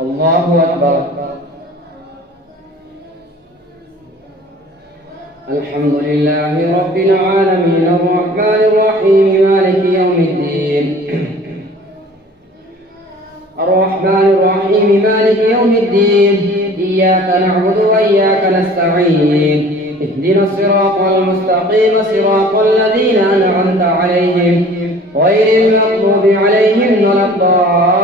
الله أكبر. الحمد لله رب العالمين الرحمن الرحيم مالك يوم الدين الرحمن الرحيم مالك يوم الدين إياك نعبد وإياك نستعين اهدنا الصراط المستقيم صراط الذين أنعمت عليهم غير المغضوب عليهم ولا الضالين.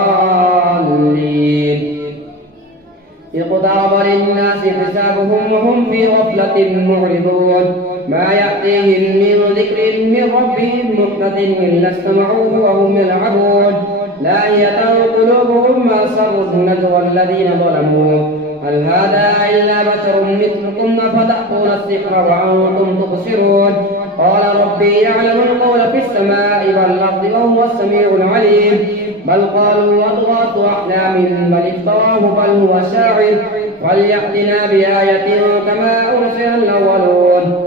اقترب للناس حسابهم وهم في غفلة معرضون ما يأتيهم من ذكر من ربهم محدث إلا استمعوه وهم يلعبون لاهية قلوبهم وأسروا النجوى الذين ظلموا هل هذا إلا بشر مثلكم أفتأتون السحر وأنتم تبصرون قال ربي يعلم القول في السماء والأرض وهو السميع العليم بل قالوا أضغاث أحلام بل افتراه بل هو شاعر فليأتنا بآية كما أرسل الأولون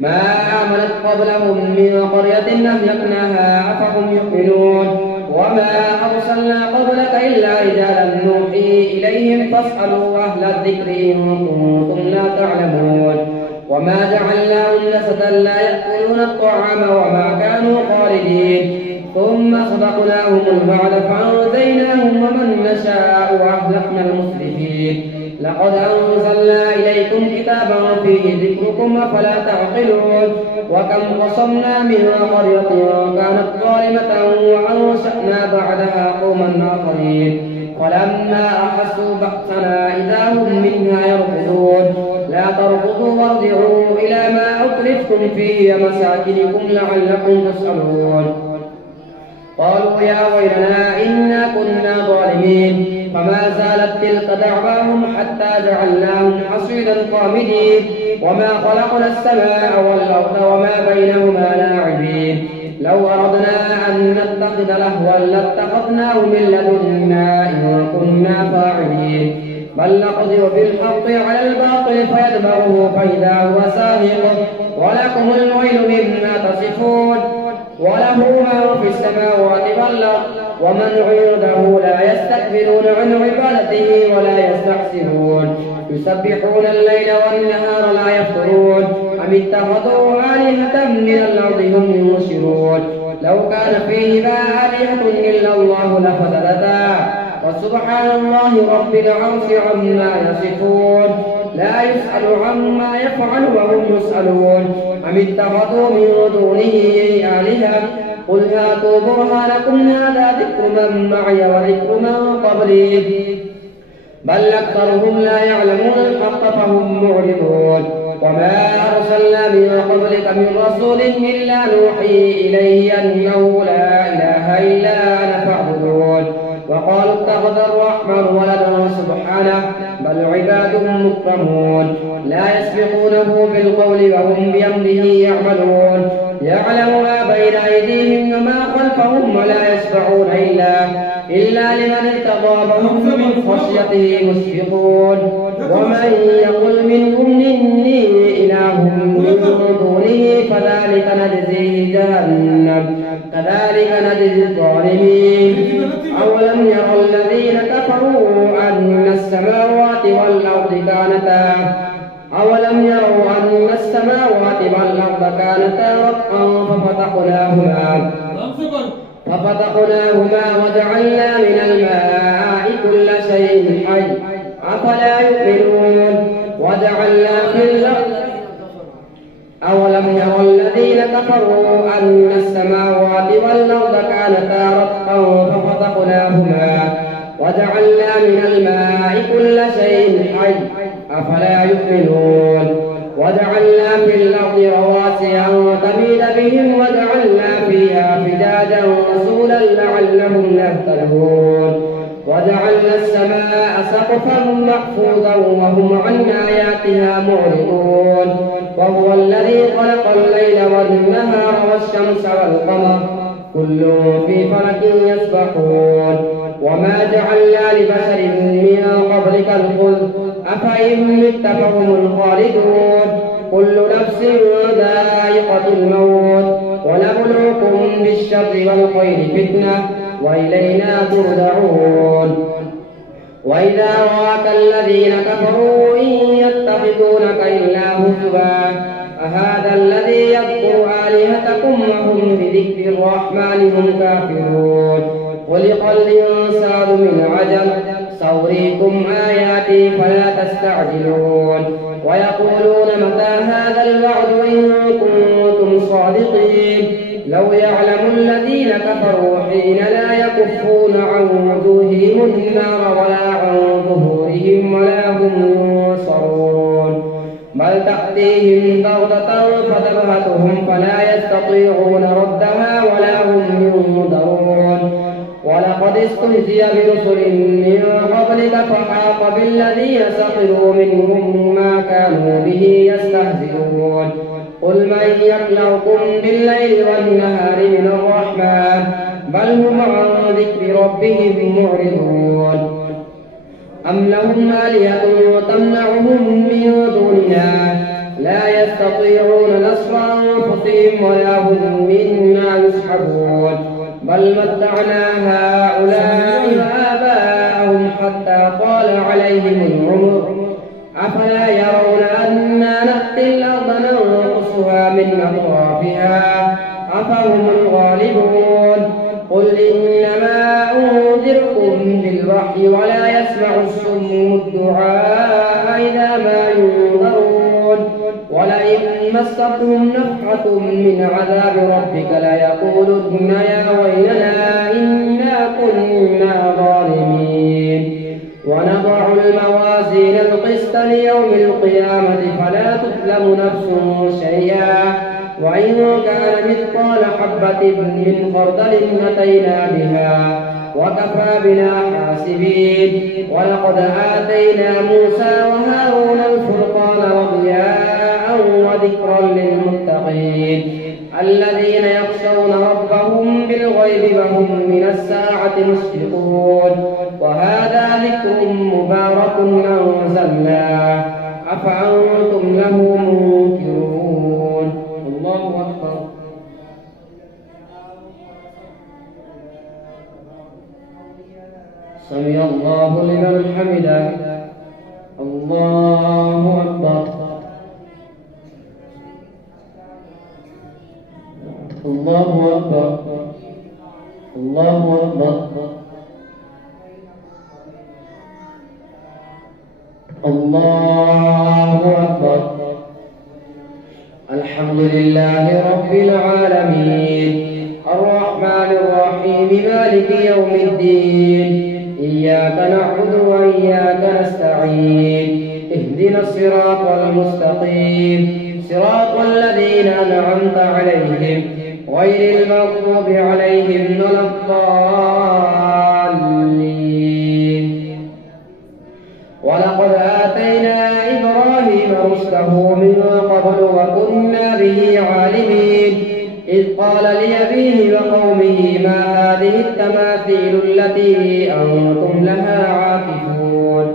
ما آمنت قبلهم من قرية أهلكناها أفهم يؤمنون وما أرسلنا قبلك إلا رجالا نوحي إليهم فاسألوا أهل الذكر إن كنتم لا تعلمون وما جعلناهم جسدا لا يأكلون الطعام وما كانوا خالدين ثم صدقناهم الوعد فأنجيناهم ومن نشاء وأهلكنا المسرفين لقد أنزلنا إليكم كتابا فيه ذكركم أفلا تعقلون وكم قصمنا من قرية كانت ظالمة وأنشأنا بعدها قوما آخرين ولما أحسوا بأسنا إذا هم منها يركضون لا تركضوا وارجعوا إلى ما أترفتم فيه ومساكنكم لعلكم تسألون قالوا يا ويلنا إنا كنا ظالمين فما زالت تلك دعواهم حتى جعلناهم حصيدا خامدين وما خلقنا السماء والأرض وما بينهما لاعبين لو أردنا أن نتخذ لهوا لاتخذناه من لدنا إن كنا فاعلين بل نقدر بالحق على الباطل فيدمره فإذا هو زاهق ولكم الويل مما تصفون وله ما في السماوات والأرض ومن عنده لا يستكبرون عن عبادته ولا يستحسنون يسبحون الليل والنهار لا يفترون أم اتخذوا آلهة من الأرض هم ينشرون لو كان فيهما آلهة إلا الله لفسدتا وسبحان الله رب العرش عما يصفون لا يسأل عما يفعل وهم يسألون أم اتخذوا من دونه آلهة قل هاتوا برهانكم هذا ذكر من معي وذكر من قبلي بل أكثرهم لا يعلمون الحق فهم معرضون وما أرسلنا من قبلك من رسول إلا نوحي إليه أنه لا إله إلا أنا فاعبدون وقالوا اتخذ الرحمن ولدا سبحانه بل عباد مكرمون لا يسبقونه بالقول وهم بأمره يعملون يعلم ما بين أيديهم وما خلفهم ولا يشفعون إلا لمن ارتضى وهم من خشيته مشفقون ومن يقل منهم إني إله من دونه فذلك نجزيه جهنم كذلك نجزي الظالمين أولم يرى الذين كفروا أن السماوات والأرض كانتا رتقا ففتقناهما وجعلنا من الماء كل شيء حي أفلا يؤمنون وجعلنا في الأرض أولم يرى الذين كفروا أن السماوات والأرض كانتا رتقا ففتقناهما وجعلنا من الماء كل شيء حي أفلا يؤمنون وجعلنا في الأرض رواسي أن تميد بهم وجعلنا فيها فجاجا رسولا لعلهم يهتدون وجعلنا السماء سقفا محفوظا وهم عن آياتها معرضون وهو الذي خلق الليل والنهار والشمس والقمر كل في فلك يسبحون وما جعلنا لبشر من قبلك الخلد أفإن مت فهم الخالدون كل نفس ذائقة الموت ونبلوكم بالشر والخير فتنة وإلينا ترجعون وإذا رآك الذين كفروا إن يتخذونك إلا هزوا أهذا الذي يذكر آلهتكم وهم بذكر الرحمن هم كافرون خلق الإنسان من عجل سأريكم آياتي فلا تستعجلون ويقولون متى هذا الوعد إن كنتم صادقين لو يعلم الذين كفروا حين لا يكفون عن وجوههم النار ولا عن ظهورهم ولا هم ينصرون بل تأتيهم بغتة فتبهتهم فلا يستطيعون ردها ولا هم ينظرون ولقد استهزئ برسل من قبلك فحاق بالذين سخروا منهم ما كانوا به يستهزئون قل من يكلؤكم بالليل والنهار من الرحمن بل هم عن ذكر ربهم معرضون أم لهم آلهة تمنعهم من دوننا لا يستطيعون نصر أنفسهم ولا هم منا يسحبون بل متعنا هؤلاء وآباءهم حتى طال عليهم العمر أفلا يرون أنا نأتي الأرض ننقصها من أطرافها أفهم الغالبون قل إنما أنذركم بالوحي ولا يسمع الصم الدعاء إذا ما ينذرون ولئن مستهم نفحة من عذاب ربك ليقولن يا ويلنا إنا كنا ظالمين ونضع الموازين القسط ليوم القيامة فلا تظلم نفس شيئا وإن كان مثقال حبة من خردل أتينا بها وكفى بنا حاسبين ولقد آتينا موسى وهارون الفرقان وضياء وذكرا للمتقين الذين يخشون ربهم بالغيب وهم من الساعة مشفقون وهذا ذكر مبارك أنزلناه أفأنتم له منكرون الله أكبر سمع الله لمن حمده الله أكبر الله أكبر الله أكبر الله أكبر الحمد لله رب العالمين الرحمن الرحيم مالك يوم الدين إياك نعبد وإياك نستعين اهدنا الصراط المستقيم صراط الذين أنعمت عليهم غير المغضوب عليهم ولا الضالين ولقد آتينا إبراهيم رشده من قبل وكنا به عالمين إذ قال لأبيه وقومه ما هذه التماثيل التي أنتم لها عاكفون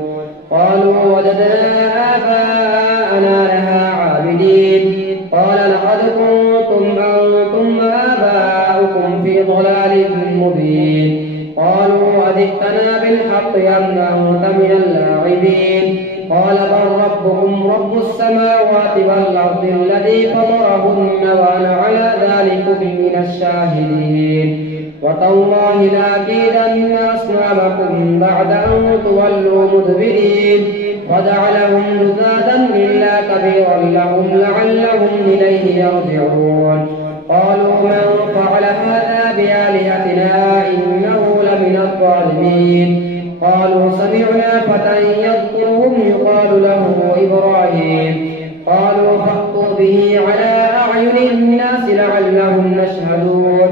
قالوا وجدنا آباءنا لها عابدين قال لقد كنتم أنتم وآباؤكم في ضلال مبين قالوا أجئتنا بالحق أم أنت من اللاعبين قال بل ربكم رب السماوات والأرض الذي فطرهن وأنا على ذلك من الشاهدين وتالله لأكيدن أصنامكم بعد أن تولوا مدبرين فجعلهم جذاذا إلا كبيرا لهم لعلهم إليه يرجعون قالوا من فعل هذا بآلهتنا إنه لمن الظالمين قالوا سمعنا فتى يذكرهم يقال له إبراهيم قالوا فأتوا به على أعين الناس لعلهم يشهدون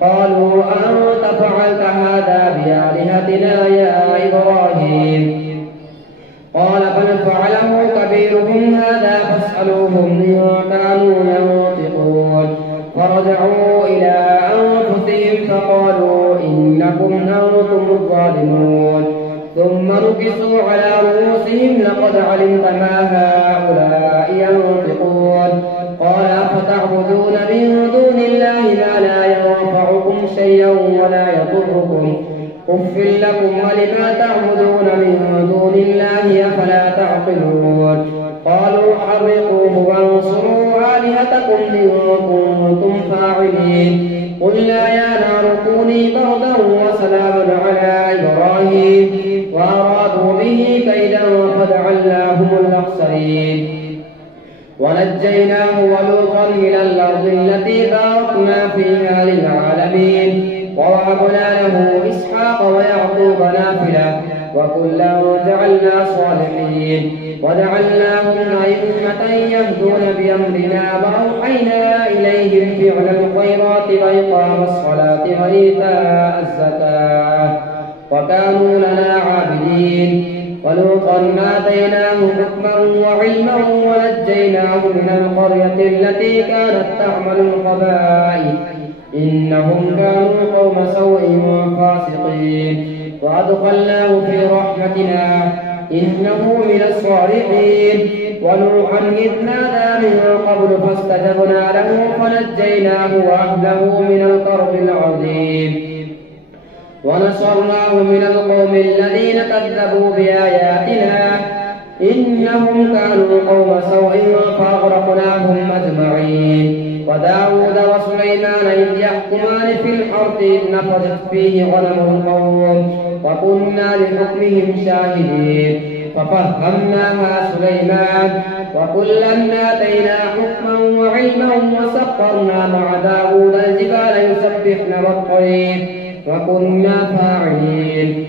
قالوا أنت فعلت هذا بآلهتنا يا إبراهيم قال بل فعله كبيرهم هذا فاسألوهم إن كانوا ينطقون فرجعوا إلى أنفسهم فقالوا إنكم أنتم الظالمون ثم نكسوا على رؤوسهم لقد علمت ما هؤلاء ينطقون قال أفتعبدون من دون الله ما لا ينفعكم شيئا ولا يضركم أف لكم ولما تعبدون من دون الله أفلا تعقلون قالوا حرقوه وانصروا آلهتكم إن كنتم فاعلين قلنا يا نار كوني بردا وسلاما على إبراهيم وأرادوا به كيدا فجعلناهم الأخسرين ونجيناه ولوطا إلى الأرض التي باركنا فيها للعالمين ووهبنا له إسحاق ويعقوب نافلة وكلا جعلنا صالحين وجعلناهم أئمة يهدون بأمرنا وأوحينا إليهم فعل الخيرات وإقام الصلاة وإيتاء الزكاة وكانوا لنا عابدين ولوطا آتيناه حكما وعلما ونجيناه من القرية التي كانت تعمل الخبائث إنهم كانوا قوم سوء فاسقين وأدخلناه في رحمتنا إنه من الصالحين ونوحا إذ نادى من قبل فاستجبنا له فنجيناه وأهله من الكرب العظيم ونصرناه من القوم الذين كذبوا بآياتنا إنهم كانوا قوم سوء فأغرقناهم أجمعين وداود وسليمان إذ يحكمان في الحرث إذ نفذت فيه غنم القوم وكنا لحكمهم شاهدين ففهمناها سليمان وكلا آتينا حكما وعلما وسخرنا مع داود الجبال يسبحن والطير وكنا فاعلين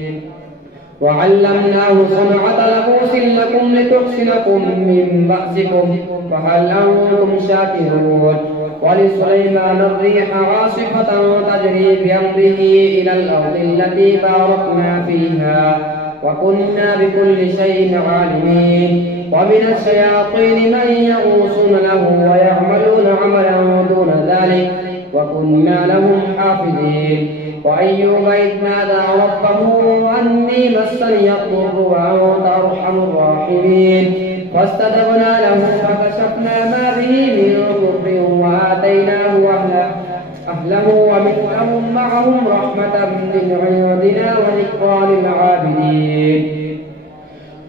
وعلمناه صنعة لبوس لكم لتحسنكم من بأسكم فهل أنتم شاكرون ولسليمان الريح عاصفة تجري بأمره إلى الأرض التي باركنا فيها وكنا بكل شيء عالمين ومن الشياطين من يغوصون له ويعملون عملا دون ذلك وكنا لهم حافظين وأيوب إذ نادى ربه أني مسني الضر وأنت أرحم الراحمين فاستجبنا له فكشفنا ما به من ضر وآتيناه أهله ومثلهم معهم رحمة من عندنا وذكرى للعابدين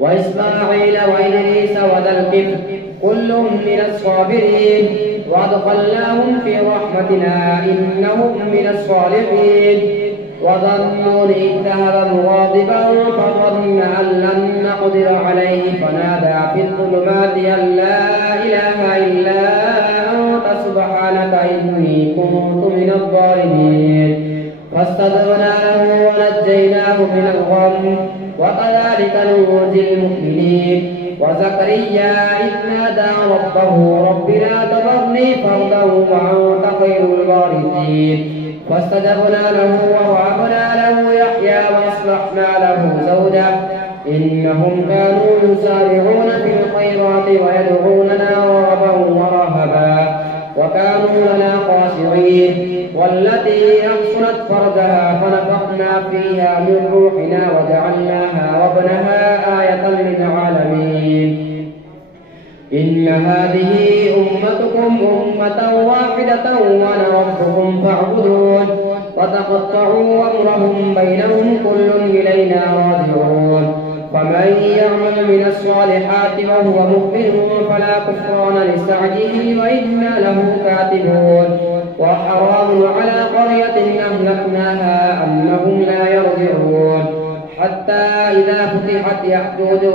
وإسماعيل وإدريس وذا الكفل كل من الصابرين وأدخلناهم في رحمتنا إنهم من الصالحين وظنون إذ ذهب مغاضبا فظن أن لن نقدر عليه فنادى في الظلمات أن لا إله إلا أنت سبحانك إني كنت من الظالمين فاستجبنا له ونجيناه من الغم وكذلك ننجي المؤمنين وزكريا إذ نادى ربه رب لا تذرني فردا وأنت خير الوارثين فاستجبنا له ووهبنا له يحيى وأصلحنا له زوجه إنهم كانوا يسارعون في الخيرات ويدعوننا رغبا ورهبا وكانوا لنا خاشعين والتي أحصنت فرجها فنفخنا فيها من روحنا وجعلناها وابنها آية للعالمين إن هذه أمتكم أمة واحدة وأنا ربكم فاعبدون وتقطعوا أمرهم بينهم كل إلينا راجعون فمن يعمل من الصالحات وهو مؤمن فلا كفران لسعيه وإنا له كاتبون وحرام على قرية أهلكناها أنهم لا يرجعون حتى إذا فتحت يأجوج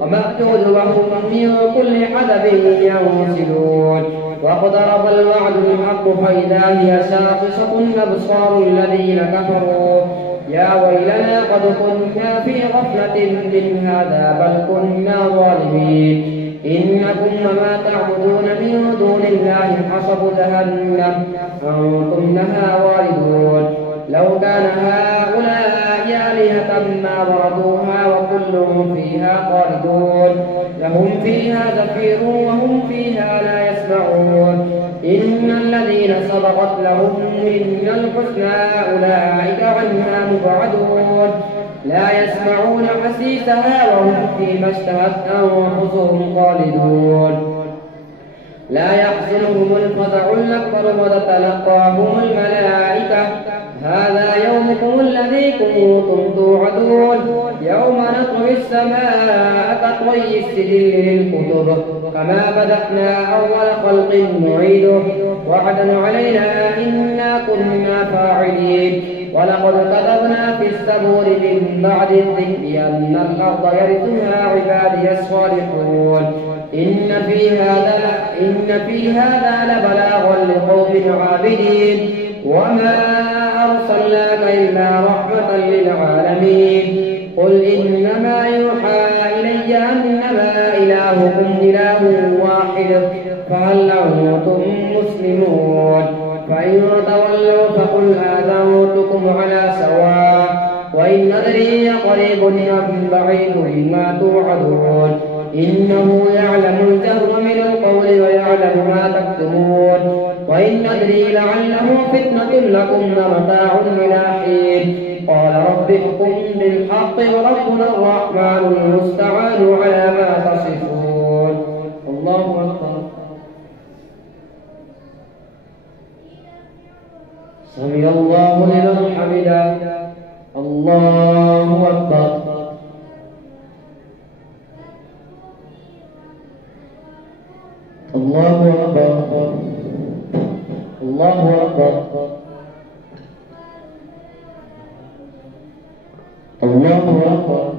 ومأجوج وهم من كل حدب ينسلون واقترب الوعد الحق فإذا هي شاخصة أبصار الذين كفروا يا ويلنا قد كنا في غفلة من هذا بل كنا ظالمين إنكم وما تعبدون من دون الله حصب جهنم أنتم لها واردون لو كان هؤلاء آلهة ما وردوها وكل فيها خالدون لهم فيها زفير وهم فيها لا يسمعون إن الذين سبقت لهم منا الحسنى أولئك عنها مبعدون لا يسمعون حسيسها وهم فيما اشتهت أنفسهم خالدون لا يحزنهم الفزع الأكبر وتتلقاهم الملائكة هذا يومكم الذي كنتم توعدون يوم نطوي السماء كطي السجل للكتب كما بدأنا أول خلق نعيده وعدا علينا إنا كنا فاعلين ولقد كتبنا في الزبور من بعد الذكر أن الأرض يرثها عبادي الصالحون إن في هذا لبلاغا لقوم عابدين وما أرسلناك إلا رحمة للعالمين قل إنما يوحى إلي أنما إلهكم إله واحد فهل أنتم مسلمون فإن تولوا فقل آذنتكم على سواء وإن أدري قريب أم بعيد ما توعدون إنه يعلم الجهر من القول ويعلم ما تكتمون وإن أدري لعله فتنة لكم ومتاع إلى حين قال رب احكم بالحق وربنا الرحمن المستعان على ما تصفون الله أكبر سمع الله لمن حمده الله أكبر الله أكبر الله أكبر الله أكبر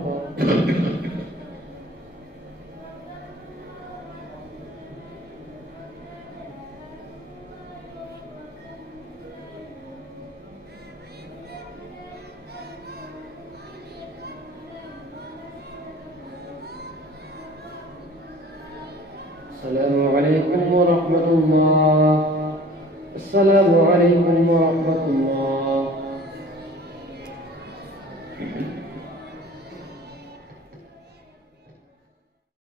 السلام عليكم ورحمة الله السلام عليكم ورحمة الله